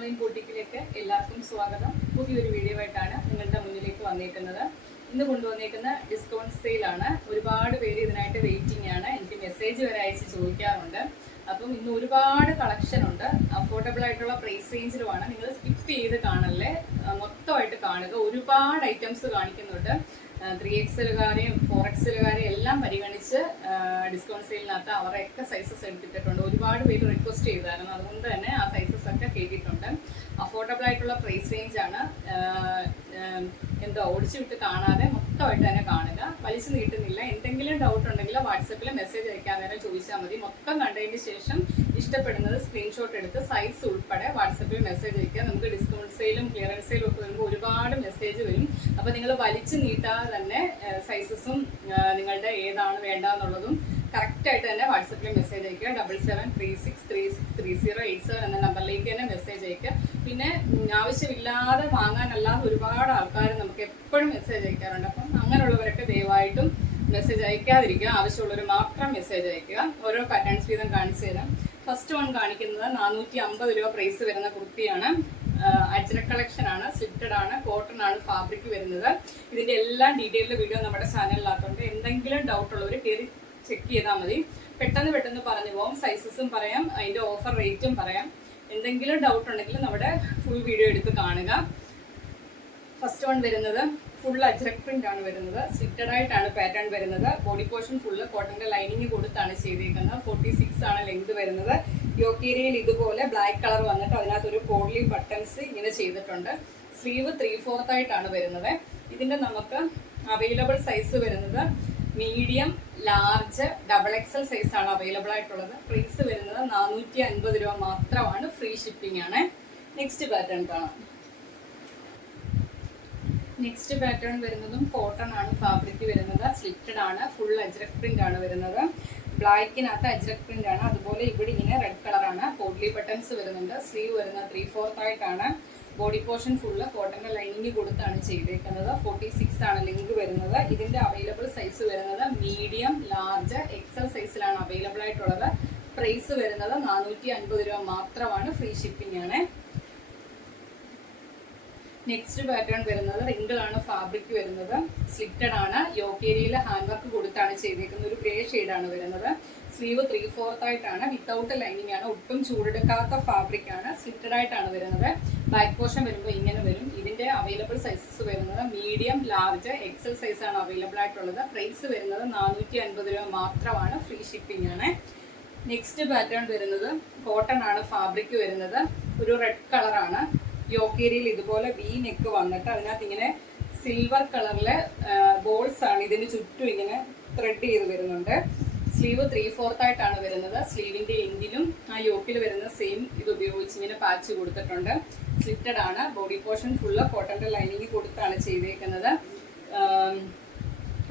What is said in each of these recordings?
Online ബോട്ടിക്കിലേക്ക് എല്ലാവർക്കും സ്വാഗതം. പുതിയൊരു വീഡിയോ ആയിട്ടാണ് നിങ്ങളുടെ മുന്നിലേക്ക് വന്നേക്കുന്നത്. ഇന്ന് കൊണ്ടുവന്നേക്കുന്ന ഡിസ്കൗണ്ട് സെയിലാണ് ഒരുപാട് പേര് ഇതിനായിട്ട് വെയിറ്റിംഗ് ആണ്. എനിക്ക് മെസ്സേജ് വരെ അയച്ച് ചോദിക്കാറുണ്ട്. അപ്പം ഇന്ന് ഒരുപാട് കളക്ഷൻ ഉണ്ട്. അഫോർഡബിൾ ആയിട്ടുള്ള പ്രൈസ് റേഞ്ചിലുമാണ് നിങ്ങൾ സ്കിപ്പ് ചെയ്ത് കാണല്ലേ? മൊത്തമായിട്ട് കാണുക. ഒരുപാട് ഐറ്റംസ് കാണിക്കുന്നുണ്ട്. ത്രീ എക്സലുകാരെയും ഫോർ എക്സലുകാരെയും എല്ലാം പരിഗണിച്ച് ഡിസ്കൗണ്ട് സെയിലിനകത്ത് അവരൊക്കെ സൈസസ് എടുത്തിട്ടുണ്ട്. ഒരുപാട് പേര് റിക്വസ്റ്റ് ചെയ്തായിരുന്നു. അതുകൊണ്ട് ഒക്കെ കേട്ടിട്ടുണ്ട്. അഫോർഡബിൾ ആയിട്ടുള്ള പ്രൈസ് റേഞ്ച് ആണ്. എന്താ ഓടിച്ചു വിട്ട് കാണാതെ മൊത്തമായിട്ട് തന്നെ കാണുക. വലിച്ചു നീട്ടുന്നില്ല. എന്തെങ്കിലും ഡൗട്ട് ഉണ്ടെങ്കിൽ വാട്സപ്പിൽ മെസ്സേജ് അയക്കാൻ നേരം ചോദിച്ചാൽ മതി. മൊത്തം കണ്ടതിന് ശേഷം ഇഷ്ടപ്പെടുന്നത് സ്ക്രീൻഷോട്ട് എടുത്ത് സൈസ് ഉൾപ്പെടെ വാട്സപ്പിൽ മെസ്സേജ് അയക്കുക. നമുക്ക് ഡിസ്കൗണ്ട് സെയിലും ക്ലിയറൻസ് സെയിലും ഒക്കെ വരുമ്പോൾ ഒരുപാട് മെസ്സേജ് വരും. അപ്പോൾ നിങ്ങൾ വലിച്ചു നീട്ടാതെ തന്നെ സൈസസും നിങ്ങളുടെ ഏതാണ് വേണ്ടതെന്നുള്ളതും കറക്റ്റ് ആയിട്ട് തന്നെ വാട്സപ്പിൽ മെസ്സേജ് അയക്കുക. Double seven three six three six three zero eight seven എന്ന നമ്പറിലേക്ക് തന്നെ മെസ്സേജ് അയക്കുക. പിന്നെ ആവശ്യമില്ലാതെ വാങ്ങാനല്ലാതെ ഒരുപാട് ആൾക്കാർ നമുക്ക് എപ്പോഴും മെസ്സേജ് അയക്കാറുണ്ട്. അപ്പം അങ്ങനെയുള്ളവരൊക്കെ ദയവായിട്ടും മെസ്സേജ് അയക്കാതിരിക്കുക. ആവശ്യമുള്ളവർ മാത്രം മെസ്സേജ് അയക്കുക. ഓരോ പാറ്റേൺസ് വീതം കാണിച്ചു തരാം. ഫസ്റ്റ് വൺ കാണിക്കുന്നത് നാനൂറ്റി അമ്പത് രൂപ പ്രൈസ് വരുന്ന കുർത്തിയാണ്. അജ്ര കളക്ഷൻ ആണ്. സ്ലിറ്റഡ് ആണ്. കോട്ടൺ ആണ്. ഫാബ്രിക് വരുന്നത്. ഇതിന്റെ എല്ലാ ഡീറ്റെയിൽഡ് വീഡിയോ നമ്മുടെ ചാനലിലാക്കുന്നുണ്ട് എന്തെങ്കിലും ഡൗട്ട് ഉള്ളവർ കയറി ചെക്ക് ചെയ്താൽ മതി. പെട്ടെന്ന് പെട്ടെന്ന് പറഞ്ഞു പോകും സൈസസും പറയാം. അതിന്റെ ഓഫർ റേറ്റും പറയാം. എന്തെങ്കിലും ഡൗട്ട് ഉണ്ടെങ്കിൽ നമ്മുടെ ഫുൾ വീഡിയോ എടുത്ത് കാണുക. ഫസ്റ്റ് വൺ വരുന്നത് ഫുൾ അജ്രക് പ്രിന്റ് ആണ് വരുന്നത്. സിറ്റഡ് ആയിട്ടാണ് പാറ്റേൺ വരുന്നത്. ബോഡി പോർഷൻ ഫുള്ള് കോട്ടന്റെ ലൈനിങ് കൊടുത്താണ് ചെയ്തേക്കുന്നത്. ഫോർട്ടി സിക്സ് ആണ് ലെങ്ത് വരുന്നത്. യോക്കേരിയയിൽ ഇതുപോലെ ബ്ലാക്ക് കളർ വന്നിട്ട് അതിനകത്ത് ഒരു പോഡ്ലി ബട്ടൺസ് ഇങ്ങനെ ചെയ്തിട്ടുണ്ട്. സ്ലീവ് ത്രീ ഫോർത്ത് ആയിട്ടാണ് വരുന്നത്. ഇതിന്റെ നമുക്ക് അവൈലബിൾ സൈസ് വരുന്നത് medium large double XL size ആണ് അവൈലബിൾ ആയിട്ടുള്ളത്. പ്രൈസ് വരുന്നത് നാനൂറ്റി അൻപത് രൂപ മാത്രമാണ് ഫ്രീ ഷിപ്പിംഗ് ആണ്. നെക്സ്റ്റ് പാറ്റേൺ കാണാം. നെക്സ്റ്റ് പാറ്റേൺ വരുന്നതും കോട്ടൺ ആണ് ഫാബ്രിക് വരുന്നത്. സ്ലിറ്റഡ് ആണ് ഫുൾ അജ്രക് പ്രിന്റ് ആണ് വരുന്നത്. ബ്ലാക്കിനകത്ത് അജ്രക് പ്രിന്റ് ആണ്. അതുപോലെ ഇവിടെ ഇങ്ങനെ റെഡ് കളറാണ് പോഡ്ലി ബട്ടൺസ് വരുന്നുണ്ട്. സ്ലീവ് വരുന്നത് ത്രീ ഫോർത്ത് ആയിട്ടാണ്. ബോഡി പോർഷൻ ഫുള്ള് കോട്ടന്റെ ലൈനിങ് കൊടുത്താണ് ചെയ്തേക്കുന്നത്. ഫോർട്ടി സിക്സ് ആണ് ലിങ്ക് വരുന്നത്. ഇതിന്റെ അവൈലബിൾ സൈസ് വരുന്നത് മീഡിയം ലാർജ് എക്സൽ സൈസിലാണ് അവൈലബിൾ ആയിട്ടുള്ളത്. പ്രൈസ് വരുന്നത് നാനൂറ്റി അൻപത് രൂപ മാത്രമാണ് ഫ്രീ ഷിപ്പിംഗ് ആണ്. നെക്സ്റ്റ് പാറ്റേൺ വരുന്നത് റിങ്കിൾ ആണ് ഫാബ്രിക് വരുന്നത്. സ്ലിറ്റഡ് ആണ്. യോക്കേരിയിൽ ഹാൻഡ് വർക്ക് കൊടുത്താണ് ചെയ്തേക്കുന്നത്. ഒരു ഗ്രേ ആണ് വരുന്നത്. സ്ലീവ് ത്രീ ഫോർത്ത് ആയിട്ടാണ് വിത്തൗട്ട് ലൈനിങ് ആണ്. ഒട്ടും ചൂടെടുക്കാത്ത ഫാബ്രിക് ആണ്. സ്ലിറ്റഡ് ആയിട്ടാണ് വരുന്നത്. ബാക്ക് പോർഷൻ വരുമ്പോൾ ഇങ്ങനെ വരും. ഇതിന്റെ അവൈലബിൾ സൈസസ് വരുന്നത് മീഡിയം ലാർജ് എക്സൽ സൈസ് ആണ് അവൈലബിൾ ആയിട്ടുള്ളത്. പ്രൈസ് വരുന്നത് നാനൂറ്റി അൻപത് രൂപ മാത്രമാണ്. ഫ്രീ ഷിപ്പിംഗ് ആണ്. നെക്സ്റ്റ് പാറ്റേൺ വരുന്നത് കോട്ടൺ ആണ് ഫാബ്രിക് വരുന്നത്. ഒരു റെഡ് കളറാണ് യോക്കേരിയിൽ ഇതുപോലെ വി നെക്ക് വന്നിട്ട് അതിനകത്ത് ഇങ്ങനെ സിൽവർ കളറിലെ ബോൾസ് ആണ് ഇതിന് ചുറ്റും ഇങ്ങനെ ത്രെഡ് ചെയ്ത് വരുന്നുണ്ട്. സ്ലീവ് ത്രീ ഫോർത്ത് ആയിട്ടാണ് വരുന്നത്. സ്ലീവിന്റെ എൻഡിലും ആ യോക്കിൽ വരുന്ന സെയിം ഇത് ഉപയോഗിച്ച് ഇങ്ങനെ പാച്ച് കൊടുത്തിട്ടുണ്ട്. സ്ലിറ്റഡ് ആണ്. ബോഡി പോർഷൻ ഫുള്ള് കോട്ടന്റെ ലൈനിങ് കൊടുത്താണ് ചെയ്തേക്കുന്നത്.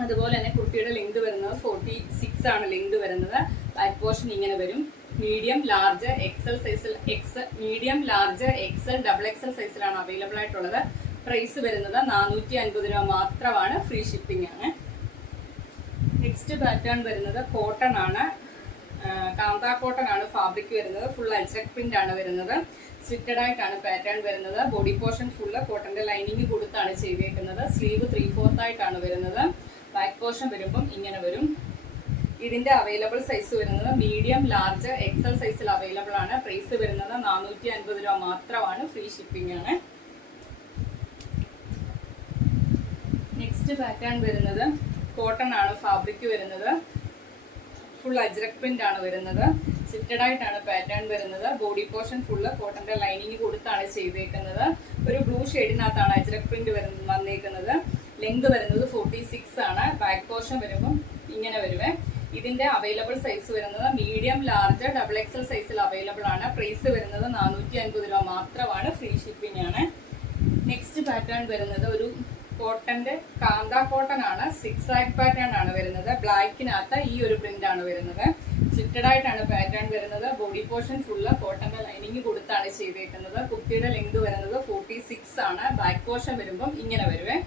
അതുപോലെ തന്നെ കുർത്തിയുടെ ലെങ്ത് വരുന്നത് ഫോർട്ടി സിക്സ് ആണ് ലെങ്ത് വരുന്നത്. ബാക്ക് പോർഷൻ ഇങ്ങനെ വരും. മീഡിയം ലാർജ് എക്സൽ സൈസിൽ X medium large XL double XL സൈസിലാണ് അവൈലബിൾ ആയിട്ടുള്ളത്. പ്രൈസ് വരുന്നത് നാനൂറ്റി അൻപത് രൂപ മാത്രമാണ്. ഫ്രീ ഷിപ്പിംഗ് ആണ്. നെക്സ്റ്റ് പാറ്റേൺ വരുന്നത് കോട്ടൺ ആണ്. കാന്താ കോട്ടൺ ആണ് ഫാബ്രിക് വരുന്നത്. ഫുൾ അൽസെക് പ്രിന്റ് ആണ് വരുന്നത്. സ്റ്റിറ്റഡ് ആയിട്ടാണ് പാറ്റേൺ വരുന്നത്. ബോഡി പോർഷൻ ഫുള്ള് കോട്ടന്റെ ലൈനിങ് കൊടുത്താണ് ചെയ്തേക്കുന്നത്. സ്ലീവ് ത്രീ ഫോർത്ത് ആയിട്ടാണ് വരുന്നത്. ബാക്ക് പോർഷൻ വരുമ്പം ഇങ്ങനെ വരും. ഇതിന്റെ അവൈലബിൾ സൈസ് വരുന്നത് മീഡിയം ലാർജ് എക്സൽ സൈസിൽ അവൈലബിൾ ആണ്. പ്രൈസ് വരുന്നത് നാനൂറ്റി അൻപത് രൂപ മാത്രമാണ്. ഫ്രീ ഷിപ്പിംഗ് ആണ്. നെക്സ്റ്റ് പാറ്റേൺ വരുന്നത് കോട്ടൺ ആണ് ഫാബ്രിക് വരുന്നത്. ഫുൾ അജ്രക് പ്രിന്റ് ആണ് വരുന്നത്. സിറ്റഡ് ആയിട്ടാണ് പാറ്റേൺ വരുന്നത്. ബോഡി പോർഷൻ ഫുള്ള് കോട്ടന്റെ ലൈനിങ് കൊടുത്താണ് ചെയ്തേക്കുന്നത്. ഒരു ബ്ലൂ ഷെയ്ഡിനകത്താണ് അജ്രക് പ്രിന്റ് വരുന്നത് വന്നേക്കുന്നത്. ലെങ്ത് വരുന്നത് ഫോർട്ടി സിക്സ് ആണ്. ബാക്ക് പോർഷൻ വരുമ്പം ഇങ്ങനെ വരുവേ. ഇതിന്റെ അവൈലബിൾ സൈസ് വരുന്നത് മീഡിയം ലാർജ് ഡബിൾ എക്സൽ സൈസിൽ അവൈലബിൾ ആണ്. പ്രൈസ് വരുന്നത് നാനൂറ്റി അൻപത് രൂപ മാത്രമാണ്. ഫ്രീ ഷിപ്പിംഗ് ആണ്. നെക്സ്റ്റ് പാറ്റേൺ വരുന്നത് ഒരു കോട്ടന്റെ കാന്ത കോട്ടൺ ആണ് സിക്സ് ആക്ട് പാറ്റേൺ ആണ് വരുന്നത്. ബ്ലാക്കിനകത്ത് ഈ ഒരു പ്രിന്റ് ആണ് വരുന്നത്. സ്ലിറ്റഡ് ആയിട്ടാണ് പാറ്റേൺ വരുന്നത്. ബോഡി പോർഷൻ ഫുള്ള് കോട്ടന്റെ ലൈനിങ് കൊടുത്താണ് ചെയ്തേക്കുന്നത്. കുട്ടിയുടെ ലെങ്ത് വരുന്നത് ഫോർട്ടി സിക്സ് ആണ്. ബാക്ക് പോർഷൻ വരുമ്പം ഇങ്ങനെ വരുവേ.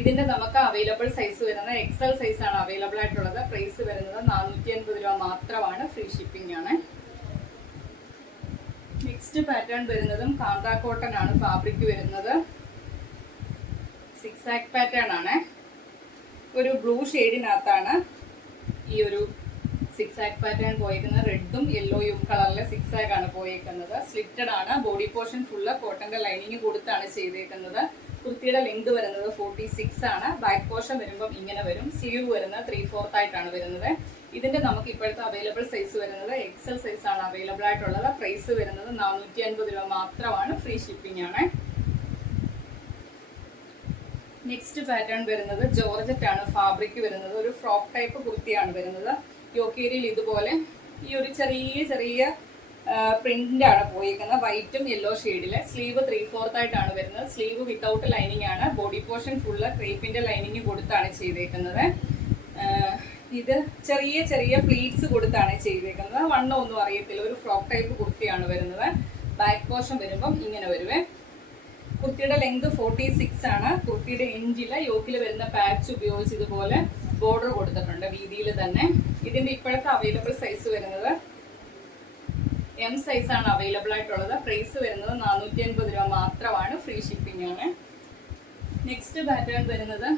ഇതിന്റെ നമുക്ക് അവൈലബിൾ സൈസ് വരുന്നത് എക്സൽ സൈസ് ആണ് അവൈലബിൾ ആയിട്ടുള്ളത്. പ്രൈസ് വരുന്നത് നാനൂറ്റി അൻപത് രൂപ മാത്രമാണ്. ഫ്രീ ഷിപ്പിംഗ് ആണ്. നെക്സ്റ്റ് പാറ്റേൺ വരുന്നതും കാന്താ കോട്ടൺ ആണ് ഫാബ്രിക് വരുന്നത്. സിക്സ് ആക്ക് പാറ്റേൺ ആണ്. ഒരു ബ്ലൂ ഷെയ്ഡിനകത്താണ് ഈ ഒരു സിക്സ് ആക്ക് പാറ്റേൺ പോയിരിക്കുന്നത് റെഡും യെല്ലോയും കളറിലെ സിക്സ് ആക്ക് ആണ് പോയിരിക്കുന്നത് സ്ലിറ്റഡ് ആണ്. ബോഡി പോർഷൻ ഫുള്ള് കോട്ടന്റെ ലൈനിങ് കൊടുത്താണ് ചെയ്തേക്കുന്നത്. കുർത്തിയുടെ ലെങ്ത് വരുന്നത് ഫോർട്ടി സിക്സ് ആണ്. ബാക്ക് പോർഷൻ വരുമ്പം ഇങ്ങനെ വരും. സ്ലീവ് വരുന്നത് ത്രീ ഫോർത്ത് ആയിട്ടാണ് വരുന്നത്. ഇതിന്റെ നമുക്ക് ഇപ്പോഴത്തെ അവൈലബിൾ സൈസ് വരുന്നത് എക്സൽ സൈസ് ആണ് അവൈലബിൾ ആയിട്ടുള്ളത്. പ്രൈസ് വരുന്നത് നാനൂറ്റി അൻപത് രൂപ മാത്രമാണ്. ഫ്രീ ഷിപ്പിംഗ് ആണ്. നെക്സ്റ്റ് പാറ്റേൺ വരുന്നത് ജോർജറ്റ് ആണ് ഫാബ്രിക് വരുന്നത്. ഒരു ഫ്രോക്ക് ടൈപ്പ് കുർത്തിയാണ് വരുന്നത്. യോക്കേരിയിൽ ഇതുപോലെ ഈ ഒരു ചെറിയ ചെറിയ പ്രിന്റാണ് പോയിരിക്കുന്നത് വൈറ്റും യെല്ലോ ഷെയ്ഡിൽ സ്ലീവ് ത്രീ ഫോർത്ത് ആയിട്ടാണ് വരുന്നത്. സ്ലീവ് വിത്തൗട്ട് ലൈനിങ് ആണ്. ബോഡി പോർഷൻ ഫുള്ള് ക്രീപ്പിന്റെ ലൈനിങ് കൊടുത്താണ് ചെയ്തേക്കുന്നത്. ഇത് ചെറിയ ചെറിയ പ്ലീറ്റ്സ് കൊടുത്താണ് ചെയ്തേക്കുന്നത്. വണ്ണം ഒന്നും അറിയത്തില്ല. ഒരു ഫ്രോക്ക് ടൈപ്പ് കുർത്തിയാണ് വരുന്നത്. ബാക്ക് പോർഷൻ വരുമ്പം ഇങ്ങനെ വരുവേ. കുർത്തിയുടെ ലെങ്ത് ഫോർട്ടി സിക്സ് ആണ്. കുർത്തിയുടെ എഞ്ചിൽ യോക്കിൽ വരുന്ന പാച്ച് ഉപയോഗിച്ച് ഇതുപോലെ ബോർഡർ കൊടുത്തിട്ടുണ്ട് വീതിയിൽ തന്നെ. ഇതിന്റെ ഇപ്പോഴത്തെ അവൈലബിൾ സൈസ് വരുന്നത് എം സൈസ് ആണ് അവൈലബിൾ ആയിട്ടുള്ളത്. പ്രൈസ് വരുന്നത് നാനൂറ്റി അൻപത് രൂപ മാത്രമാണ് ഫ്രീ ഷിപ്പിംഗ് ആണ്. നെക്സ്റ്റ് പാറ്റേൺ വരുന്നത്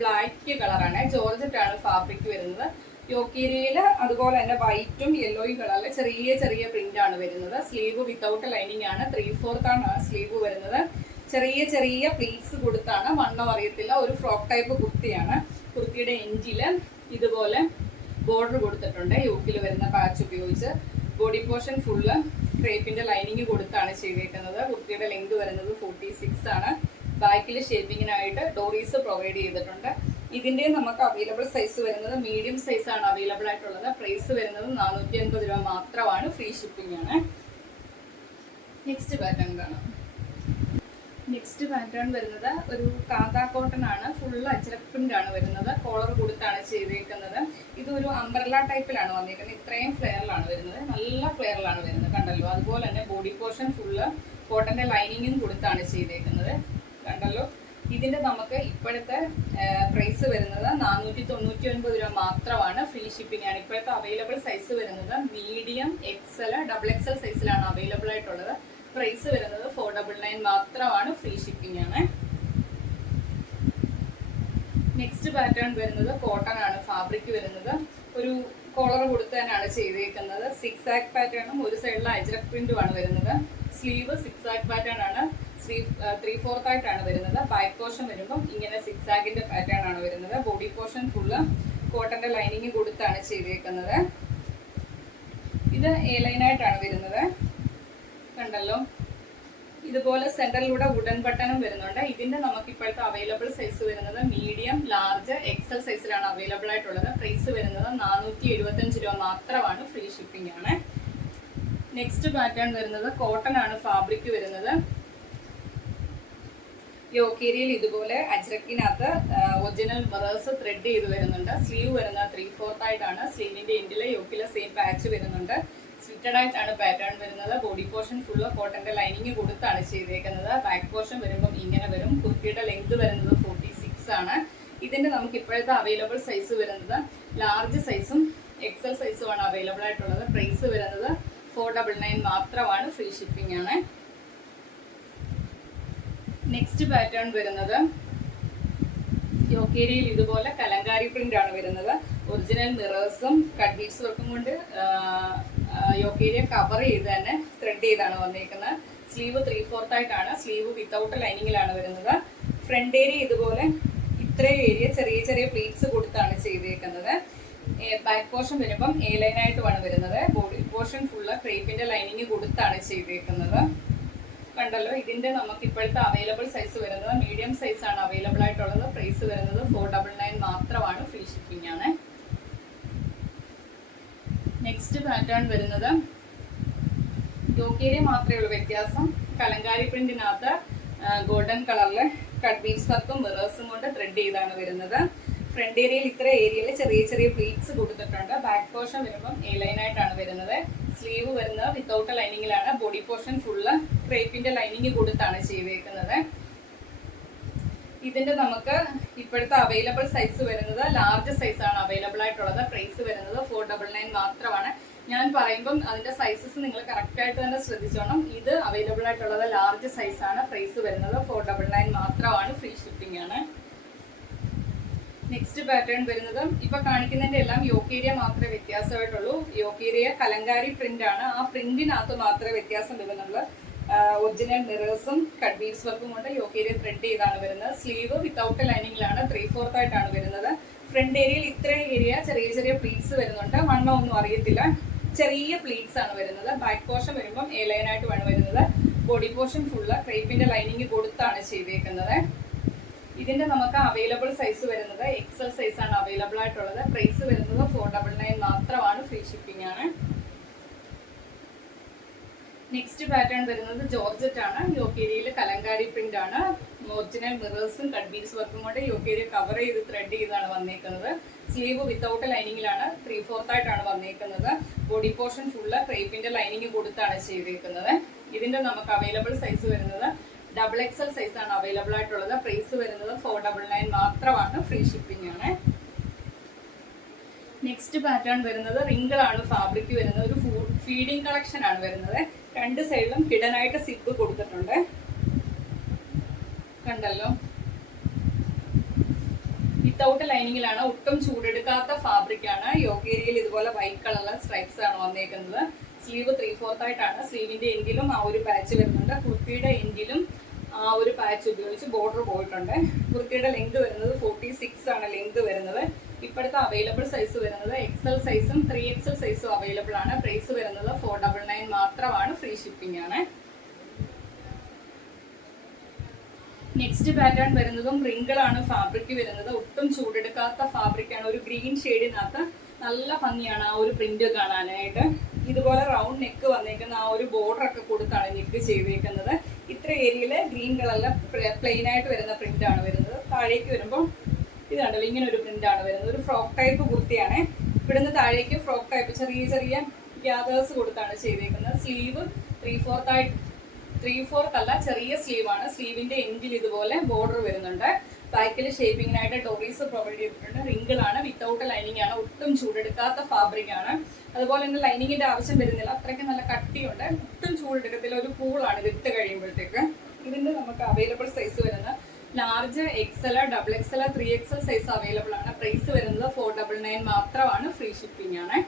ബ്ലാക്ക് കളറാണ് ജോർജറ്റ് ആണ് ഫാബ്രിക് വരുന്നത്. യോക്കേരിയയിൽ അതുപോലെ തന്നെ വൈറ്റും യെല്ലോയും കളറിൽ ചെറിയ ചെറിയ പ്രിന്റ് ആണ് വരുന്നത്. സ്ലീവ് വിത്തൗട്ട് ലൈനിങ് ആണ്. ത്രീ ഫോർത്ത് ആണ് സ്ലീവ് വരുന്നത്. ചെറിയ ചെറിയ പ്ലീറ്റ്സ് കൊടുത്താണ് വണ്ണം അറിയത്തില്ല. ഒരു ഫ്രോക്ക് ടൈപ്പ് കുർത്തിയാണ്. കുർത്തിയുടെ എഞ്ചിൽ ഇതുപോലെ ബോർഡർ കൊടുത്തിട്ടുണ്ട്. യോക്കിൽ വരുന്ന പാച്ച് ഉപയോഗിച്ച്. ബോഡി പോർഷൻ ഫുള്ള് ക്രേപ്പിന്റെ ലൈനിങ് കൊടുത്താണ് ചെയ്തേക്കുന്നത്. കുർത്തിയുടെ ലെങ്ത് വരുന്നത് ഫോർട്ടി സിക്സ് ആണ് ബാക്കിൽ ഷേപ്പിങ്ങിനായിട്ട് ഡോറീസ് പ്രൊവൈഡ് ചെയ്തിട്ടുണ്ട്. ഇതിന്റെ നമുക്ക് അവൈലബിൾ സൈസ് വരുന്നത് മീഡിയം സൈസ് ആണ് അവൈലബിൾ ആയിട്ടുള്ളത്. പ്രൈസ് വരുന്നത് നാനൂറ്റി അൻപത് രൂപ മാത്രമാണ്. ഫ്രീ ഷിപ്പിംഗ് ആണ്. നെക്സ്റ്റ് പാറ്റേൺ കാണാം. നെക്സ്റ്റ് പാറ്റേൺ വരുന്നത് ഒരു കാന്ത കോട്ടൺ ആണ്. ഫുൾ അജ്രക് പ്രിന്റ് ആണ് വരുന്നത്. കോളർ കൊടുത്താണ് ചെയ്തേക്കുന്നത്. ഇതൊരു ഒരു അംബ്രല ടൈപ്പിലാണ് വന്നിരിക്കുന്നത് ഇത്രയും ഫ്ലെയറിലാണ് വരുന്നത്. നല്ല ഫ്ലെയറിലാണ് വരുന്നത് കണ്ടല്ലോ. അതുപോലെ തന്നെ ബോഡി പോർഷൻ ഫുള്ള് കോട്ടന്റെ ലൈനിങ്ങും കൊടുത്താണ് ചെയ്തേക്കുന്നത്. കണ്ടല്ലോ? ഇതിന്റെ നമുക്ക് ഇപ്പോഴത്തെ പ്രൈസ് വരുന്നത് നാനൂറ്റി തൊണ്ണൂറ്റി ഒൻപത് രൂപ മാത്രമാണ്. ഫ്രീ ഷിപ്പിംഗ് ആണ്. ഇപ്പോഴത്തെ അവൈലബിൾ സൈസ് വരുന്നത് മീഡിയം എക്സൽ ഡബിൾ എക്സൽ സൈസിലാണ് അവൈലബിൾ ആയിട്ടുള്ളത്. പ്രൈസ് വരുന്നത് ഫോർ ഡബിൾ നയൻ മാത്രമാണ് ഫ്രീ ഷിപ്പിംഗ് ആണ്. നെക്സ്റ്റ് പാറ്റേൺ വരുന്നത് കോട്ടൺ ആണ് ഫാബ്രിക് വരുന്നത്. ഒരു കോളർ കൊടുത്താനാണ് ചെയ്തേക്കുന്നത്. സിക്സ് ആക്ക് പാറ്റേണും ഒരു സൈഡിൽ അജ്രക് പ്രിന്റും ആണ് വരുന്നത്. സ്ലീവ് സിക്സ് ആക്ക് പാറ്റേൺ ആണ് ത്രീ ത്രീ ഫോർത്ത് ആയിട്ടാണ് വരുന്നത്. ബാക്ക് പോർഷൻ വരുമ്പം ഇങ്ങനെ സിക്സ് ആക്കിന്റെ പാറ്റേൺ ആണ് വരുന്നത്. ബോഡി പോർഷൻ ഫുള്ള് കോട്ടന്റെ ലൈനിങ് കൊടുത്താണ് ചെയ്തേക്കുന്നത്. ഇത് എ ലൈനായിട്ടാണ് വരുന്നത്. കണ്ടല്ലോ? ഇതുപോലെ സെന്ററിലൂടെ വുഡൻ ബട്ടണും വരുന്നുണ്ട്. ഇതിന്റെ നമുക്ക് ഇപ്പോഴത്തെ അവൈലബിൾ സൈസ് വരുന്നത് മീഡിയം ലാർജ് എക്സൽ സൈസിലാണ് അവൈലബിൾ ആയിട്ടുള്ളത്. പ്രൈസ് വരുന്നത് നാനൂറ്റി എഴുപത്തഞ്ച് രൂപ മാത്രമാണ് ഫ്രീ ഷിപ്പിംഗ് ആണ്. നെക്സ്റ്റ് പാറ്റേൺ വരുന്നത് കോട്ടൺ ആണ് ഫാബ്രിക് വരുന്നത്. യോക്കേരിയയിൽ ഇതുപോലെ അജ്രക്കിനകത്ത് ഒറിജിനൽ മിറേഴ്സ് ത്രെഡ് ചെയ്ത് വരുന്നുണ്ട്. സ്ലീവ് വരുന്നത് ത്രീ ഫോർത്ത് ആയിട്ടാണ്. സ്ലീവിന്റെ എൻഡിലെ യോക്കിലെ സെയിം പാച്ച് വരുന്നുണ്ട്. സ്ലിറ്റഡ് ആയിട്ടാണ് പാറ്റേൺ വരുന്നത് ബോഡി പോർഷൻ ഫുള്ള് കോട്ടന്റെ ലൈനിങ് കൊടുത്താണ് ചെയ്തേക്കുന്നത്. ബാക്ക് പോർഷൻ വരുമ്പം ഇങ്ങനെ വരും. കുർത്തിയുടെ ലെങ്ത് വരുന്നത് ഫോർട്ടി സിക്സ് ആണ്. ഇതിന്റെ നമുക്ക് ഇപ്പോഴത്തെ അവൈലബിൾ സൈസ് വരുന്നത് ലാർജ് സൈസും എക്സൽ സൈസും ആണ് അവൈലബിൾ ആയിട്ടുള്ളത്. പ്രൈസ് വരുന്നത് ഫോർ ഡബിൾ നയൻ മാത്രമാണ്. ഫ്രീ ഷിപ്പിംഗ് ആണ്. നെക്സ്റ്റ് പാറ്റേൺ വരുന്നത് യോക്കേരിയിൽ ഇതുപോലെ കലങ്കാരി പ്രിന്റ് ആണ് വരുന്നത്. ഒറിജിനൽ മിറേഴ്സും ബീഡ്സ് വർക്കും കൊണ്ട് യോക്കേരിയ കവർ ചെയ്ത് തന്നെ ത്രെഡ് ചെയ്താണ് വന്നിരിക്കുന്നത് സ്ലീവ് ത്രീ ഫോർത്ത് ആയിട്ടാണ്. സ്ലീവ് വിത്തൗട്ട് ലൈനിങ്ങിലാണ് വരുന്നത്. ഫ്രണ്ട് ഏരിയ ഇതുപോലെ ഇത്രയും ഏരിയ ചെറിയ ചെറിയ പ്ലീറ്റ്സ് കൊടുത്താണ് ചെയ്തേക്കുന്നത്. ബാക്ക് പോർഷൻ വരുമ്പം എ ലൈൻ ലൈനായിട്ടുമാണ് വരുന്നത്. ബോഡി പോർഷൻ ഫുള്ള് ക്രേപ്പിന്റെ ലൈനിങ് കൊടുത്താണ് ചെയ്തേക്കുന്നത്. കണ്ടല്ലോ ഇതിന്റെ നമുക്ക് ഇപ്പോഴത്തെ അവൈലബിൾ സൈസ് വരുന്നത്. മീഡിയം സൈസ് ആണ് അവൈലബിൾ ആയിട്ടുള്ളത്. പ്രൈസ് വരുന്നത് ഫോർ മാത്രമാണ് ഫ്രീ ഷിപ്പിംഗ് ആണ് നെക്സ്റ്റ് പാറ്റേൺ വരുന്നത് ഡോക്കേരി മാത്രമേ ഉള്ളൂ വ്യത്യാസം. കലങ്കാരി പ്രിന്റിനകത്ത് ഗോൾഡൻ കളറിലെ കട്ട് ബീഡ്സ് വർക്കും മിറേഴ്സും കൊണ്ട് ത്രെഡ് ചെയ്താണ് വരുന്നത്. ഫ്രണ്ട് ഏരിയയിൽ ഇത്ര ഏരിയയിൽ ചെറിയ ചെറിയ പ്ലീറ്റ്സ് കൊടുത്തിട്ടുണ്ട്. ബാക്ക് പോർഷൻ വരുമ്പം എ ലൈനായിട്ടാണ് വരുന്നത്. സ്ലീവ് വരുന്നത് വിത്തൗട്ട് ലൈനിങ്ങിലാണ് ബോഡി പോർഷൻ ഫുള്ള് ക്രേപ്പിന്റെ ലൈനിങ് കൊടുത്താണ് ചെയ്തേക്കുന്നത്. ഇതിന്റെ നമുക്ക് ഇപ്പോഴത്തെ അവൈലബിൾ സൈസ് വരുന്നത് ലാർജ് സൈസ് ആണ് അവൈലബിൾ ആയിട്ടുള്ളത്. പ്രൈസ് വരുന്നത് ഫോർ ഡബിൾ നയൻ മാത്രമാണ്. ഞാൻ പറയുമ്പം അതിന്റെ സൈസസ് നിങ്ങൾ കറക്റ്റ് ആയിട്ട് തന്നെ ശ്രദ്ധിച്ചോണം. ഇത് അവൈലബിൾ ആയിട്ടുള്ളത് ലാർജ് സൈസ് ആണ്. പ്രൈസ് വരുന്നത് ഫോർ ഡബിൾ നയൻ മാത്രമാണ്. ഫ്രീ ഷിപ്പിംഗ് ആണ്. നെക്സ്റ്റ് പാറ്റേൺ വരുന്നത് ഇപ്പൊ കാണിക്കുന്നതിന്റെ എല്ലാം യോക്കേരിയ മാത്രമേ വ്യത്യാസമായിട്ടുള്ളൂ. യോക്കേരിയ കലങ്കാരി പ്രിന്റ് ആണ്. ആ പ്രിന്റിനകത്ത് മാത്രമേ വ്യത്യാസം വരുന്നുള്ളൂ. ഒറിജിനൽ മിറേഴ്സും കട്ട് ബീഡ്സ് വർക്കും കൊണ്ട് യോക്കേരിയ ത്രെഡ് ചെയ്താണ് വരുന്നത്. സ്ലീവ് വിത്തൗട്ട് ലൈനിങ്ങിലാണ് ത്രീ ഫോർത്ത് ആയിട്ടാണ് വരുന്നത്. ഫ്രണ്ട് ഏരിയയിൽ ഇത്ര ഏരിയ ചെറിയ ചെറിയ പ്ലീറ്റ്സ് വരുന്നുണ്ട്. വണ്ണം ഒന്നും അറിയത്തില്ല. ചെറിയ പ്ലീറ്റ്സ് ആണ് വരുന്നത്. ബാക്ക് പോർഷൻ വരുമ്പം എ വേണം വരുന്നത്. ബോഡി പോർഷൻ ഫുള്ള് ക്രേപ്പിന്റെ ലൈനിങ് കൊടുത്താണ് ചെയ്തേക്കുന്നത്. ഇതിന്റെ നമുക്ക് അവൈലബിൾ സൈസ് വരുന്നത് എക്സൽ സൈസ് ആണ് അവൈലബിൾ ആയിട്ടുള്ളത്. പ്രൈസ് വരുന്നത് ഫോർ ഡബിൾ നയൻ മാത്രമാണ് ഫ്രീ ഷിപ്പിംഗ് ആണ്. നെക്സ്റ്റ് പാറ്റേൺ വരുന്നത് ജോർജറ്റ് ആണ്. യോക്കേരിയിൽ കലങ്കാരി പ്രിന്റ് ആണ്. ഒറിജിനൽ മിറേഴ്സും കട്ട് ബീഡ്സ് വർക്കും കൊണ്ട് യോക്കേരി കവർ ചെയ്ത് ത്രെഡ് ചെയ്താണ് വന്നേക്കുന്നത്. സ്ലീവ് വിത്തൗട്ട് ലൈനിങ്ങിലാണ് ത്രീ ഫോർത്ത് ആയിട്ടാണ് വന്നേക്കുന്നത്. ബോഡി പോർഷൻ ഫുള്ള് ക്രേപ്പിന്റെ ലൈനിങ് കൊടുത്താണ് ചെയ്തേക്കുന്നത്. ഇതിന്റെ നമുക്ക് അവൈലബിൾ സൈസ് വരുന്നത് ഡബിൾ എക്സൽ സൈസ് ആണ് അവൈലബിൾ ആയിട്ടുള്ളത്. പ്രൈസ് വരുന്നത് ഫോർ ഡബിൾ നയൻ മാത്രമാണ് ഫ്രീ ഷിപ്പിംഗ് ആണ്. നെക്സ്റ്റ് പാറ്റേൺ വരുന്നത് റിങ്കിൾ ആണ് ഫാബ്രിക് വരുന്നത്. ഒരു ഫീഡിംഗ് കളക്ഷൻ ആണ് വരുന്നത്. രണ്ട് സൈഡിലും ആയിട്ട് സിപ്പ് കൊടുത്തിട്ടുണ്ട്. കണ്ടല്ലോ? വിത്തൗട്ട് ലൈനിങ്ങിലാണ് ഒട്ടും ചൂടെടുക്കാത്ത ഫാബ്രിക് ആണ്. യോഗേരിയയിൽ ഇതുപോലെ വൈറ്റ് കളറിലെ സ്ട്രൈപ്സ് ആണ് വന്നേക്കുന്നത്. സ്ലീവ് ത്രീ ഫോർത്ത് ആയിട്ടാണ് സ്ലീവിന്റെ എൻഡിലും ആ ഒരു പാച്ച് വരുന്നുണ്ട്. കുർത്തിയുടെ എൻഡിലും ആ ഒരു പാച്ച് ഉപയോഗിച്ച് ബോർഡർ പോയിട്ടുണ്ട്. കുർത്തിയുടെ ലെങ്ത് വരുന്നത് ഫോർട്ടി സിക്സ് ആണ് ലെങ്ത് വരുന്നത്. ഇപ്പോഴത്തെ അവൈലബിൾ സൈസ് വരുന്നത് എക്സൽ സൈസും ത്രീ എക്സൽ സൈസും അവൈലബിൾ ആണ്. പ്രൈസ് വരുന്നത് ഫോർ ഡബിൾ നയൻ മാത്രമാണ്. ഫ്രീ ഷിപ്പിംഗ് ആണ്. നെക്സ്റ്റ് പാറ്റേൺ വരുന്നതും റിങ്കിൾ ആണ് ഫാബ്രിക് വരുന്നത്. ഒട്ടും ചൂടെടുക്കാത്ത ഫാബ്രിക് ആണ്. ഒരു ഗ്രീൻ ഷെയ്ഡിനകത്ത് നല്ല ഭംഗിയാണ് ആ ഒരു പ്രിന്റ് കാണാനായിട്ട്. ഇതുപോലെ റൗണ്ട് നെക്ക് വന്നേക്കുന്ന ആ ഒരു ബോർഡർ ഒക്കെ കൊടുത്താണ് നെക്ക് ചെയ്തേക്കുന്നത്. ഇത്ര ഏരിയയിൽ ഗ്രീൻ കളറിലെ പ്ലെയിൻ ആയിട്ട് വരുന്ന പ്രിന്റ് ആണ് വരുന്നത്. താഴേക്ക് വരുമ്പോൾ ഇത് കണ്ടല്ലോ? ഇങ്ങനെ ഒരു പ്രിന്റ് ആണ് വരുന്നത്. ഒരു ഫ്രോക്ക് ടൈപ്പ് കുർത്തിയാണ്. ഇവിടുന്ന് താഴേക്ക് ഫ്രോക്ക് ടൈപ്പ് ചെറിയ ചെറിയ ഗ്യാദേഴ്സ് കൊടുത്താണ് ചെയ്തേക്കുന്നത്. സ്ലീവ് ത്രീ ഫോർത്ത് ആയിട്ട് ത്രീ ഫോർത്ത് അല്ല ചെറിയ സ്ലീവ് ആണ്. സ്ലീവിന്റെ എൻഡിൽ ഇതുപോലെ ബോർഡർ വരുന്നുണ്ട്. ബാക്കിൽ ഷേപ്പിങ്ങിനായിട്ട് ഡോറീസ് പ്രൊവൈഡ് ചെയ്തിട്ടുണ്ട്. റിങ്കിൾ ആണ്. വിത്തൗട്ട് ലൈനിങ് ആണ്. ഒട്ടും ചൂടെടുക്കാത്ത ഫാബ്രിക് ആണ്. അതുപോലെ തന്നെ ലൈനിങ്ങിന്റെ ആവശ്യം വരുന്നില്ല. അത്രയ്ക്ക് നല്ല കട്ടിയുണ്ട്. ഒട്ടും ചൂടെടുക്കത്തില്ല. ഒരു പൂളാണ് ഇത് ഇട്ട് കഴിയുമ്പോഴത്തേക്ക് ഇതിന്റെ നമുക്ക് അവൈലബിൾ സൈസ് വരുന്നത് large XL double XL three XL size available ആണ്. പ്രൈസ് വരുന്നത് ഫോർ ഡബിൾ നയൻ മാത്രമാണ്. ഫ്രീ ഷിപ്പിംഗ് ആണ്.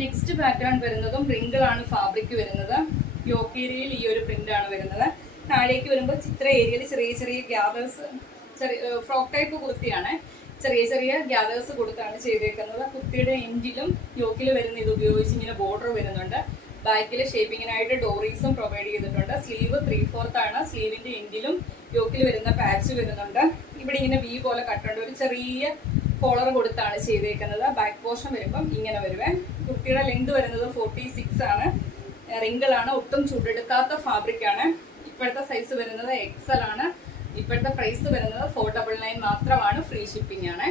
നെക്സ്റ്റ് പാറ്റേൺ വരുന്നതും റിങ്കിൾ ആണ് ഫാബ്രിക് വരുന്നത്. യോക്കേരിയയിൽ ഈ ഒരു പ്രിന്റ് ആണ് വരുന്നത്. താഴേക്ക് വരുമ്പോൾ ചിത്ര ഏരിയയിൽ ചെറിയ ചെറിയ ഗ്യാദേഴ്സ് ചെറിയ ഫ്രോക്ക് ടൈപ്പ് കുർത്തിയാണ്. ചെറിയ ചെറിയ ഗ്യാദേഴ്സ് കൊടുത്താണ് ചെയ്തേക്കുന്നത്. കുർത്തിയുടെ എൻഡിലും യോക്കിൽ വരുന്ന ഇത് ഉപയോഗിച്ച് ഇങ്ങനെ ബോർഡർ വരുന്നുണ്ട്. ബാക്കിൽ ഷേപ്പിങ്ങിനായിട്ട് ഡോറീസും പ്രൊവൈഡ് ചെയ്തിട്ടുണ്ട്. സ്ലീവ് ത്രീ ഫോർത്ത് ആണ്. സ്ലീവിന്റെ എൻഡിലും യോക്കിൽ വരുന്ന പാച്ച് വരുന്നുണ്ട്. ഇവിടെ ഇങ്ങനെ വി പോലെ കട്ടുണ്ട് ഒരു ചെറിയ കോളർ കൊടുത്താണ് ചെയ്തേക്കുന്നത്. ബാക്ക് പോർഷൻ വരുമ്പം ഇങ്ങനെ വരുവേ. കുർത്തിയുടെ ലെങ്ത് വരുന്നത് ഫോർട്ടി സിക്സ് ആണ്. റിങ്കിൾ ആണ്. ഒട്ടും ചൂടെടുക്കാത്ത ഫാബ്രിക് ആണ്. ഇപ്പോഴത്തെ സൈസ് വരുന്നത് എക്സൽ ആണ്. ഇപ്പോഴത്തെ പ്രൈസ് വരുന്നത് ഫോർ ഡബിൾ നയൻ മാത്രമാണ്. ഫ്രീ ഷിപ്പിംഗ് ആണ്.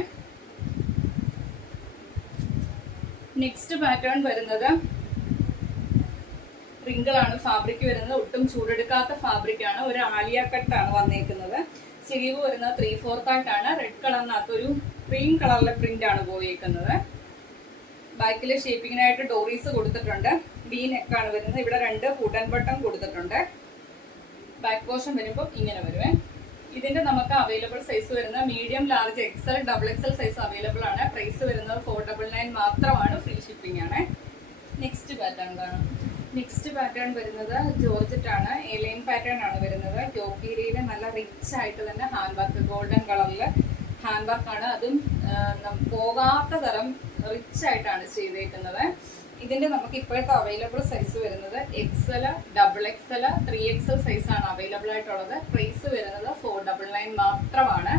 നെക്സ്റ്റ് പാറ്റേൺ വരുന്നത് ആണ് ഫാബ്രിക് വരുന്നത്. ഒട്ടും ചൂടെടുക്കാത്ത ഫാബ്രിക് ആണ് ഒരു ആലിയ കട്ടാണ് വന്നേക്കുന്നത്. സ്ലീവ് വരുന്നത് ത്രീ ഫോർത്ത് ആയിട്ടാണ്. റെഡ് കളറിനകത്ത് ഒരു ക്രീം കളറിലെ പ്രിന്റ് ആണ് പോയേക്കുന്നത്. ബാക്കിൽ ഷേപ്പിങ്ങിനായിട്ട് ഡോറീസ് കൊടുത്തിട്ടുണ്ട്. വി നെക്കാണ് വരുന്നത്. ഇവിടെ രണ്ട് കൂട്ടൻ ബട്ടൺ കൊടുത്തിട്ടുണ്ട്. ബാക്ക് പോർഷൻ വരുമ്പോൾ ഇങ്ങനെ വരുവേ. ഇതിന്റെ നമുക്ക് അവൈലബിൾ സൈസ് വരുന്ന medium large XL double XL size available ആണ്. പ്രൈസ് വരുന്നത് ഫോർ ഡബിൾ നയൻ മാത്രമാണ്. ഫ്രീ ഷിപ്പിംഗ് ആണ്. നെക്സ്റ്റ് പാറ്റേൺ കാണാം നെക്സ്റ്റ് പാറ്റേൺ വരുന്നത് ജോർജറ്റ് ആണ് എലൈൻ പാറ്റേൺ ആണ് വരുന്നത്. ടോക്കീരിയിൽ നല്ല റിച്ച് ആയിട്ട് തന്നെ ഹാൻഡ് വർക്ക് ഗോൾഡൻ കളറിൽ ഹാൻഡ് വർക്ക് ആണ് അതും പോകാത്ത തരം റിച്ച് ആയിട്ടാണ് ചെയ്തേക്കുന്നത്. ഇതിന്റെ നമുക്ക് ഇപ്പോഴത്തെ അവൈലബിൾ സൈസ് വരുന്നത് XL double XL three XL size ആണ് അവൈലബിൾ ആയിട്ടുള്ളത്. പ്രൈസ് വരുന്നത് ഫോർ ഡബിൾ നയൻ മാത്രമാണ്.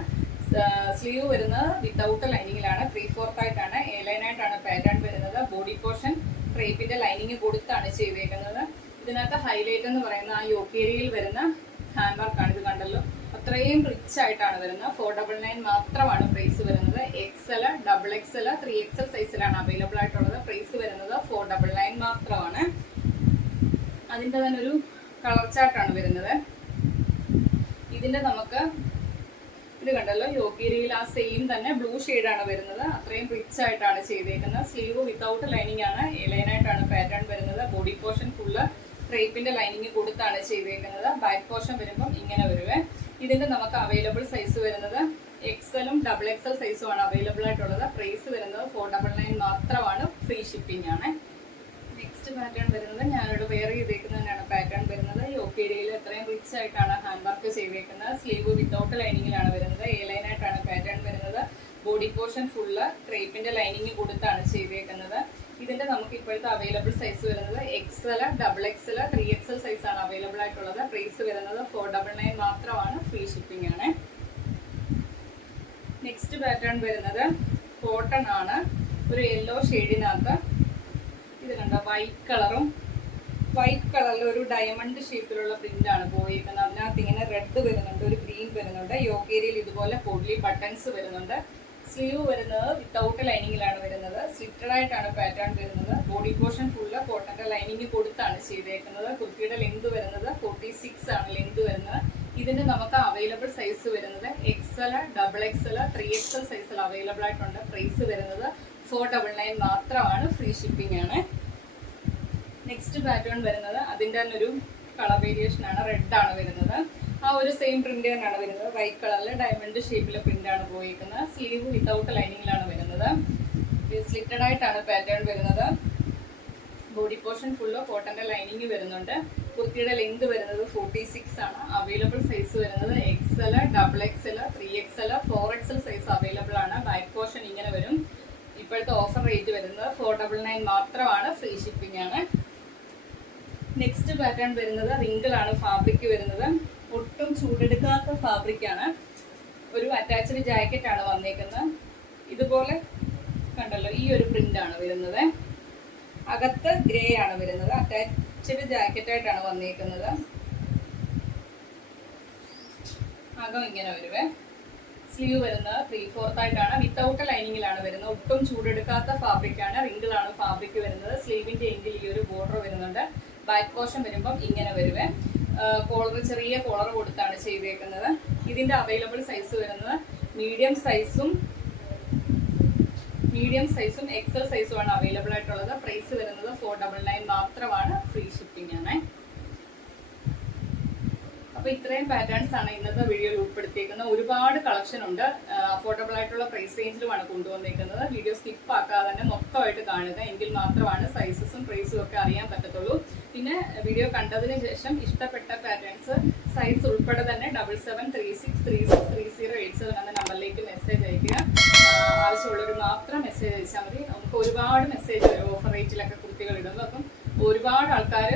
സ്ലീവ് വരുന്നത് വിത്തൗട്ട് ലൈനിങ്ങിലാണ് ത്രീ ഫോർത്ത് ആയിട്ടാണ്. എ ലൈൻ ആയിട്ടാണ് പാറ്റേൺ വരുന്നത്. ബോഡി പോർഷൻ ക്രേപ്പിന്റെ ലൈനിങ് കൊടുത്താണ് ചെയ്തേക്കുന്നത്. ഇതിനകത്ത് ഹൈലൈറ്റ് എന്ന് പറയുന്ന ആ യോക്കേരിയയിൽ വരുന്ന ഹാൻഡ് വർക്കാണ് ഇത് കണ്ടല്ലോ. അത്രയും റിച്ച് ആയിട്ടാണ് വരുന്നത്. ഫോർ ഡബിൾ നയൻ മാത്രമാണ് പ്രൈസ് വരുന്നത്. XL double XL three XL സൈസിലാണ് അവൈലബിൾ ആയിട്ടുള്ളത്. പ്രൈസ് വരുന്നത് ഫോർ ഡബിൾ നയൻ മാത്രമാണ്. അതിന്റെ തന്നെ ഒരു കളർ ചാർട്ടാണ് വരുന്നത്. ഇതിന്റെ നമുക്ക് ഇത് കണ്ടല്ലോ യോഗിരിയിൽ ആ സെയിം തന്നെ ബ്ലൂ ആണ് വരുന്നത്. അത്രയും റിച്ച് ആയിട്ടാണ് ചെയ്തേക്കുന്നത്. സ്ലീവ് വിത്തൗട്ട് ലൈനിങ് ആണ്. ലൈനായിട്ടാണ് പാറ്റേൺ വരുന്നത്. ബോഡി പോർഷൻ ഫുള്ള് ക്രേപ്പിന്റെ ലൈനിങ് കൊടുത്താണ് ചെയ്തേക്കുന്നത്. ബാക്ക് പോർഷൻ വരുമ്പം ഇങ്ങനെ വരുവേ. ഇതിന്റെ നമുക്ക് അവൈലബിൾ സൈസ് വരുന്നത് എക്സലും ഡബിൾ എക്സൽ സൈസും ആണ് അവൈലബിൾ ആയിട്ടുള്ളത്. പ്രൈസ് വരുന്നത് ഫോർ ഡബിൾ നയൻ മാത്രമാണ്. ഫ്രീ ഷിപ്പിംഗ് ആണ്. നെക്സ്റ്റ് പാറ്റേൺ വരുന്നത് ഞാനിവിടെ വെയർ ചെയ്തേക്കുന്നതിനാണ് പാറ്റേൺ വരുന്നത്. യോക്കേരിയയിൽ അത്രയും റിച്ച് ആയിട്ടാണ് ഹാൻഡ് വർക്ക് ചെയ്തേക്കുന്നത്. സ്ലീവ് വിത്തൗട്ട് ലൈനിങ്ങിലാണ് വരുന്നത് എ ലൈനായിട്ടാണ് പാറ്റേൺ വരുന്നത് ബോഡി പോർഷൻ ഫുള്ള് ക്രേപ്പിന്റെ ലൈനിങ് കൊടുത്താണ് ചെയ്തേക്കുന്നത്. ഇതിന്റെ നമുക്ക് ഇപ്പോഴത്തെ അവൈലബിൾ സൈസ് വരുന്നത് XL double X XL three size ആണ് അവൈലബിൾ ആയിട്ടുള്ളത്. പ്രൈസ് വരുന്നത് ഫോർ ഡബിൾ നയൻ മാത്രമാണ് ഫ്രീ ഷിപ്പിംഗ് ആണ്. നെക്സ്റ്റ് പാറ്റേൺ വരുന്നത് കോട്ടൺ ആണ്. ഒരു യെല്ലോ ഷെയ്ഡിനകത്ത് ഇത് വൈറ്റ് കളറും വൈറ്റ് കളറിൽ ഒരു ഡയമണ്ട് ഷേപ്പിലുള്ള പ്രിന്റ് ആണ് പോയിരിക്കുന്നത് അതിനകത്ത് ഇങ്ങനെ റെഡ് വരുന്നുണ്ട് ഒരു ഗ്രീൻ വരുന്നുണ്ട്. യോഗേരിയിൽ ഇതുപോലെ പൊള്ളി ബട്ടൺസ് വരുന്നുണ്ട്. സ്ലീവ് വരുന്നത് വിത്തൗട്ട് ലൈനിങ്ങിലാണ് വരുന്നത്. സ്ലിറ്റഡ് ആയിട്ടാണ് പാറ്റേൺ വരുന്നത്. ബോഡി പോർഷൻ ഫുള്ള് കോട്ടന്റെ ലൈനിങ് കൊടുത്താണ് ചെയ്തേക്കുന്നത്. കുർത്തിയുടെ ലെങ്ത് വരുന്നത് ഫോർട്ടി സിക്സ് ആണ് ലെങ്ത് വരുന്നത്. ഇതിന്റെ നമുക്ക് അവൈലബിൾ സൈസ് വരുന്നത് XL double XL three XL സൈസിൽ അവൈലബിൾ ആയിട്ടുണ്ട്. പ്രൈസ് വരുന്നത് ഫോർ ഡബിൾ നയൻ മാത്രമാണ്. ഫ്രീ ഷിപ്പിംഗ് ആണ്. നെക്സ്റ്റ് പാറ്റേൺ വരുന്നത്. അതിന്റെ തന്നെ ഒരു കളർ വേരിയേഷൻ ആണ്. റെഡ് ആണ് വരുന്നത്. ആ ഒരു സെയിം പ്രിന്റ് തന്നെയാണ് വരുന്നത്. വൈറ്റ് കളറിൽ ഡയമണ്ട് ഷേപ്പിലെ പ്രിന്റ് ആണ് പോയിരിക്കുന്നത് സ്ലീവ് വിത്തൗട്ട് ലൈനിങ്ങിലാണ് വരുന്നത്. സ്ലിറ്റഡ് ആയിട്ടാണ് പാറ്റേൺ വരുന്നത്. ബോഡി പോർഷൻ ഫുള്ള് കോട്ടന്റെ ലൈനിങ് വരുന്നുണ്ട്. കുർത്തിയുടെ ലെങ്ത് വരുന്നത് ഫോർട്ടി സിക്സ് ആണ്. അവൈലബിൾ സൈസ് വരുന്നത് XL double XL three XL four XL size available ആണ്. ബാക്ക് പോർഷൻ ഇങ്ങനെ വരും. ഇപ്പോഴത്തെ ഓഫർ റേറ്റ് വരുന്നത് ഫോർ ഡബിൾ നയൻ മാത്രമാണ്. ഫ്രീ ഷിപ്പിംഗ് ആണ്. നെക്സ്റ്റ് പാറ്റേൺ വരുന്നത് റിങ്കിൾ ആണ് ഫാബ്രിക് വരുന്നത്. ഒട്ടും ചൂടെടുക്കാത്ത ഫാബ്രിക് ആണ്. ഒരു അറ്റാച്ച്ഡ് ജാക്കറ്റ് ആണ് വന്നേക്കുന്നത്. ഇതുപോലെ കണ്ടല്ലോ ഈ ഒരു പ്രിന്റ് ആണ് വരുന്നത്. അകത്ത് ഗ്രേ ആണ് വരുന്നത്. അറ്റാച്ച്ഡ് ജാക്കറ്റ് ആയിട്ടാണ് വന്നേക്കുന്നത്. അകം ഇങ്ങനെ വരുവേ. സ്ലീവ് വരുന്നത് ത്രീ ഫോർത്ത് ആയിട്ടാണ് വിത്തൗട്ട് ലൈനിങ്ങിലാണ് വരുന്നത്. ഒട്ടും ചൂടെടുക്കാത്ത ഫാബ്രിക് ആണ്. റിങ്കിൾ ആണ് ഫാബ്രിക് വരുന്നത്. സ്ലീവിന്റെ എങ്കിൽ ഈ ഒരു ബോർഡർ വരുന്നുണ്ട്. ബാക്ക് പോർഷൻ വരുമ്പം ഇങ്ങനെ വരുവേ. കോളർ ചെറിയ കോളർ കൊടുത്താണ് ചെയ്തേക്കുന്നത്. ഇതിന്റെ അവൈലബിൾ സൈസ് വരുന്നത് മീഡിയം സൈസും മീഡിയം സൈസും എക്സൽ സൈസും ആണ് അവൈലബിൾ ആയിട്ടുള്ളത്. പ്രൈസ് വരുന്നത് ഫോർ ഡബിൾ നയൻ മാത്രമാണ്. ഫ്രീ ഷിപ്പിംഗ് ആണ്. അപ്പൊ ഇത്രയും പാറ്റേൺസ് ആണ് ഇന്നത്തെ വീഡിയോയിൽ ഉൾപ്പെടുത്തിയിരിക്കുന്നത് ഒരുപാട് കളക്ഷൻ ഉണ്ട്. അഫോർഡബിൾ ആയിട്ടുള്ള പ്രൈസ് റേഞ്ചിലുമാണ് കൊണ്ടുവന്നിരിക്കുന്നത് വീഡിയോ സ്കിപ്പ് ആക്കാതെ തന്നെ മൊത്തമായിട്ട് കാണുക. എങ്കിൽ മാത്രമാണ് സൈസസും പ്രൈസും ഒക്കെ അറിയാൻ പറ്റത്തുള്ളൂ. പിന്നെ വീഡിയോ കണ്ടതിന് ശേഷം ഇഷ്ടപ്പെട്ട പാറ്റേൺസ് സൈസ് ഉൾപ്പെടെ തന്നെ double seven three six three six three zero eight seven എന്ന നമ്പറിലേക്ക് മെസ്സേജ് അയക്കുക ആവശ്യമുള്ളവർ മാത്രം മെസ്സേജ് അയച്ചാൽ മതി. നമുക്ക് ഒരുപാട് മെസ്സേജ് ഓഫർ റേറ്റിലൊക്കെ കുർത്തികൾ ഇടുന്നു. അപ്പം ഒരുപാട് ആൾക്കാർ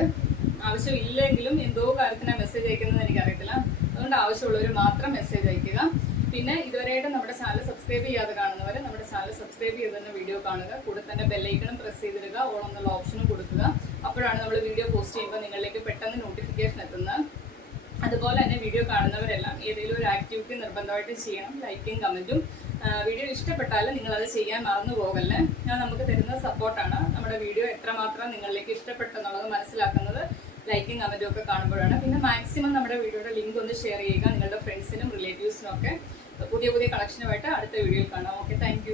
ആവശ്യമില്ലെങ്കിലും എന്തോ കാര്യത്തിനാണ് മെസ്സേജ് അയക്കുന്നത് എനിക്കറിയത്തില്ല. അതുകൊണ്ട് ആവശ്യമുള്ളവർ മാത്രം മെസ്സേജ് അയക്കുക പിന്നെ ഇതുവരെയായിട്ട് നമ്മുടെ ചാനൽ സബ്സ്ക്രൈബ് ചെയ്യാതെ കാണുന്നവർ നമ്മുടെ ചാനൽ സബ്സ്ക്രൈബ് ചെയ്ത് തന്നെ വീഡിയോ കാണുക. കൂടെ തന്നെ ബെല്ലൈക്കണം പ്രസ് ചെയ്തിടുക. ഓൾ എന്നുള്ള ഓപ്ഷനും കൊടുക്കുക. അപ്പോഴാണ് നമ്മൾ വീഡിയോ പോസ്റ്റ് ചെയ്യുമ്പോൾ നിങ്ങളിലേക്ക് പെട്ടെന്ന് നോട്ടിഫിക്കേഷൻ എത്തുന്നത്. അതുപോലെ തന്നെ വീഡിയോ കാണുന്നവരെല്ലാം ഏതെങ്കിലും ഒരു ആക്ടിവിറ്റി നിർബന്ധമായിട്ട് ചെയ്യണം. ലൈക്കും കമന്റും വീഡിയോ ഇഷ്ടപ്പെട്ടാൽ നിങ്ങൾ അത് ചെയ്യാൻ മറന്നു പോകല്ലേ. ഞാൻ നമുക്ക് തരുന്ന സപ്പോർട്ടാണ് നമ്മുടെ വീഡിയോ എത്രമാത്രം നിങ്ങളിലേക്ക് ഇഷ്ടപ്പെട്ടെന്നുള്ളത് മനസ്സിലാക്കുന്നത് ലൈക്കും കമന്റും ഒക്കെ കാണുമ്പോഴാണ്. പിന്നെ മാക്സിമം നമ്മുടെ വീഡിയോയുടെ ലിങ്ക് ഒന്ന് ഷെയർ ചെയ്യുക. നിങ്ങളുടെ ഫ്രണ്ട്സിനും റിലേറ്റീവ്സിനും ഒക്കെ പുതിയ പുതിയ കളക്ഷനുമായിട്ട് അടുത്ത വീഡിയോയിൽ കാണാം. Okay thank